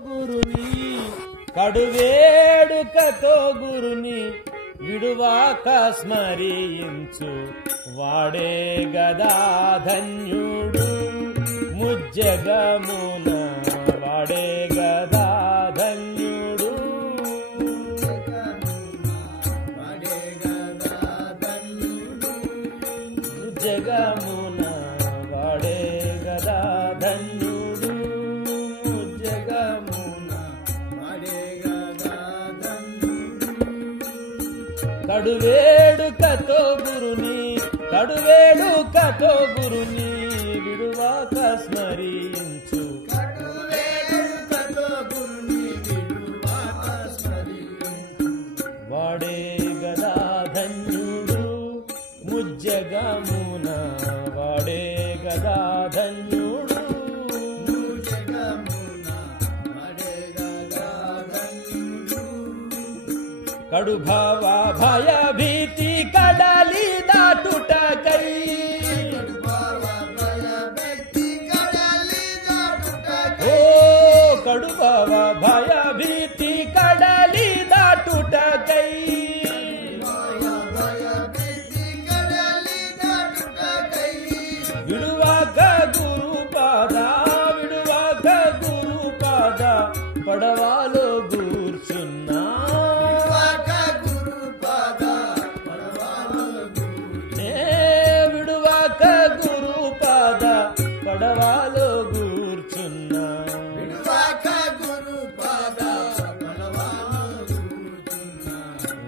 గురుని కడువేడుకతో గురుని విడువాక స్మరించు వాడే గదా ధన్యుడు ముజ్జగమున వాడే గదా ధన్యుడు ముజ్జగమున వాడే గదా ధన్యుడు ముజ్జగమున వాడే గదా ధన్యుడు కడువేడుకతో గురుని విడువాక స్మరించు వాడే గదా ధన్యుడు ముజ్జగమున వాడే గదా ధన్యుడు కడు భావ భయ భీతి కడలి దాటుటకై ఓ కడు భావ భయ భీతి కడలి దాటుటకై విడువాక గురుపాద పడవాలో కూర్చున్నా విడువాక గురుపాద పడవాలో కూర్చున్నా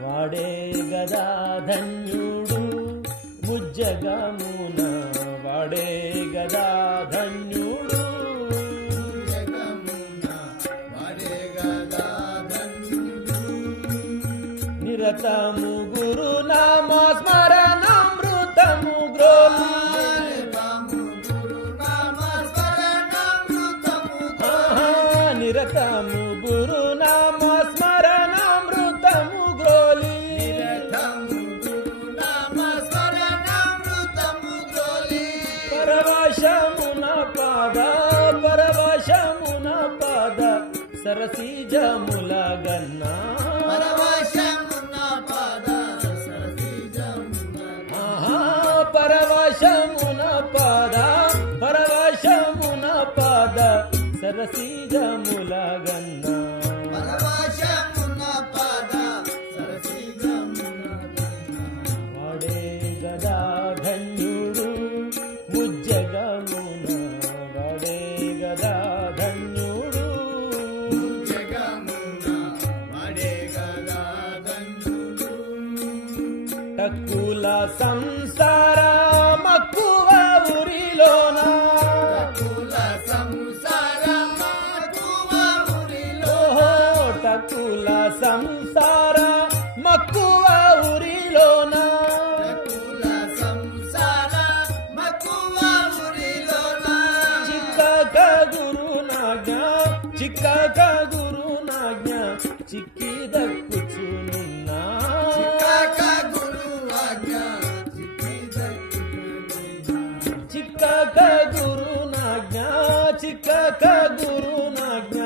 వాడే గదా ధన్యుడు ముజ్జగమున వాడే గదా ధన్యుడు నిరతము గురునామ స్మరణామృతము గ్రోలి నిరతము గురునామ స్మరణామృతము గ్రోలి పరవశమున పాద సరసీజముల గన్నా పరవశమున పాద సరసీజముల గన్నా వాడే గదా ధన్యుడు ముజ్జగమున వాడే గదా ధన్యుడు టక్కుల సంసార మక్కువ ఊరిలోన టక్కుల సంసార మక్కువ ఊరిలోన చిక్కక గురునాజ్ఞ చిక్కి దక్కుచునున్నా చిక్కక గురునాజ్ఞ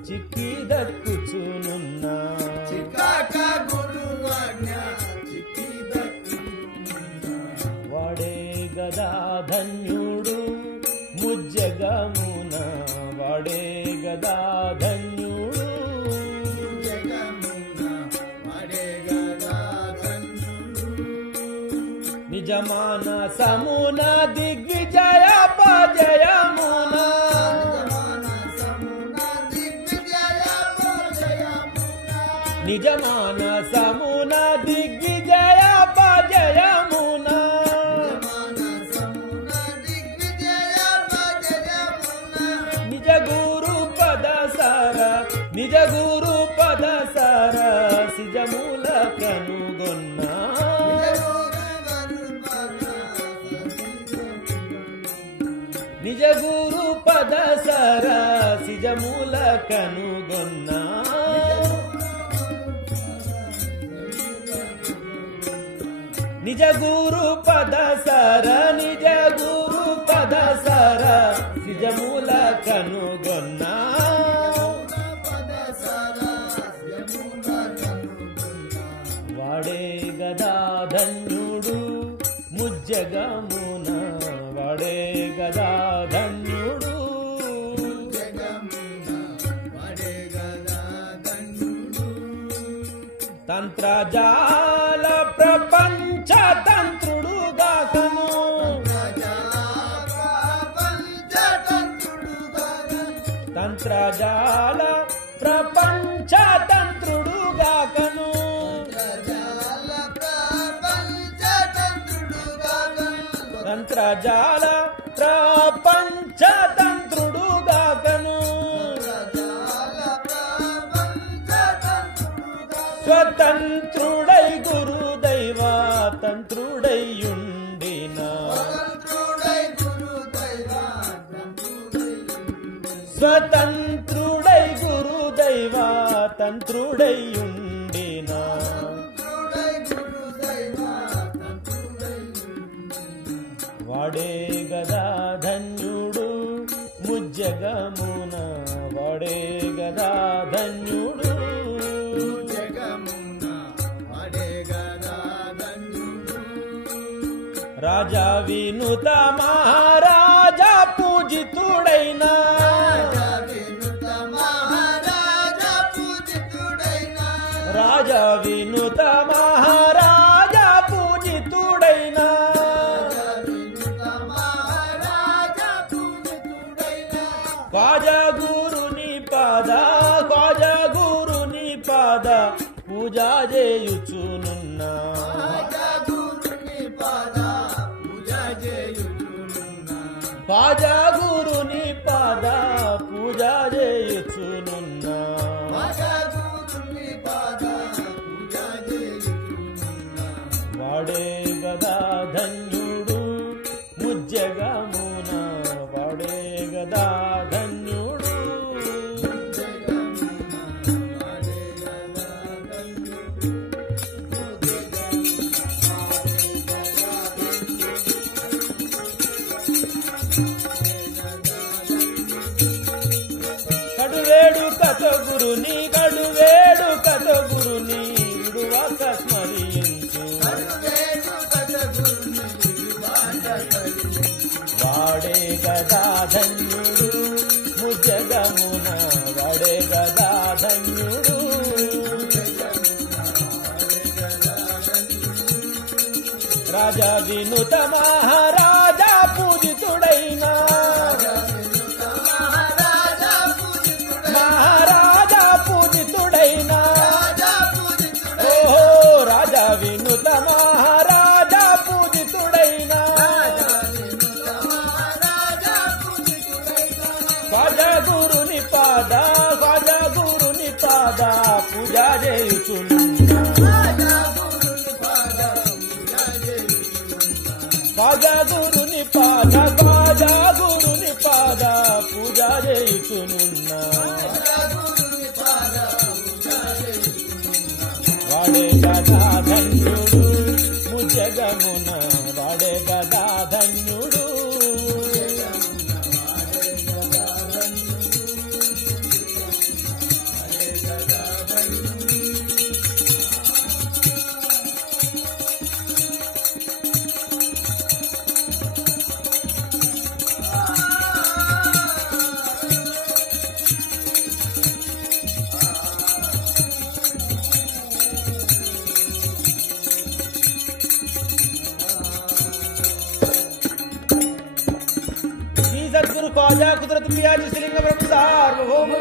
చిక్కి దక్కుచునున్నా వాడే గదా ధన్యుడు ముజ్జగమున వాడే గదా ధన్యుడు నిజమాన సమున దిగ్విజయ పజయమున నిజమాన సమున దిగ్విజయ పజయమున నిజ గురు పద సర సిజమూల కనుగొన్నా నిజ గురు పద సర సిజమూల కనుగొన్నా నిజ గురు పద సర సిజమూల కనుగొన్నా ధన్యుడు ముజ్జగమున వాడే గదా ధన్యుడు తంత్రజాల ప్రపంచ తంత్రుడు గాకను తంత్రజాల ప్రపంచ తంత్రుడు గాకను తంత్రజాల ప్రపంచ తంత్రుడు గాకను స్వతంత్రుడై గురుదైవ తంత్రుడైయుండిన స్వతంత్రుడై గురుదైవ తంత్రుడైయుండిన వాడే గదా ధన్యుడు ముజ్జగమున వాడే గదా ధన్యుడు రాజా వినుత మహారాజా పూజితుడైన రాజా వినుత మహారాజా పూజితుడైన ఖవాజా గురుని పాద ఖవాజా గురుని పాద పూజా చేయుచునున్నా ఖవాజా గురుని పాద పూజా చేయుచునున్నా వాడే గదా ధన్యుడు ముజ్జగమున వాడే గదా ధన్యుడు కడువేడు కథ గురుని కడువేడు కథ గురుని విడువక స్మరించు వాడే గదా ధన్యుడు ముజ్జగమున వాడే గదా ధన్యుడు రాజా వినుత మహారాజా పూజితుడైన మహారాజా పూజితుడైన ఓహో రాజా వినుత మహారాజా పూజితుడైన ఖవాజా గురుని పాద ఖవాజా గురుని పాద పూజా చేయుచున్నా ఖవాజా గురుని పాద ఖవాజా గురుని పాద పూజా చేయుచున్నా వాడే గదా ధన్యుడు ముజ్జగమున వాడే గదా ధన్యుడు ख्वाजा कुदरत पिया श्रीलिंग ब्रह्म सार्वभौम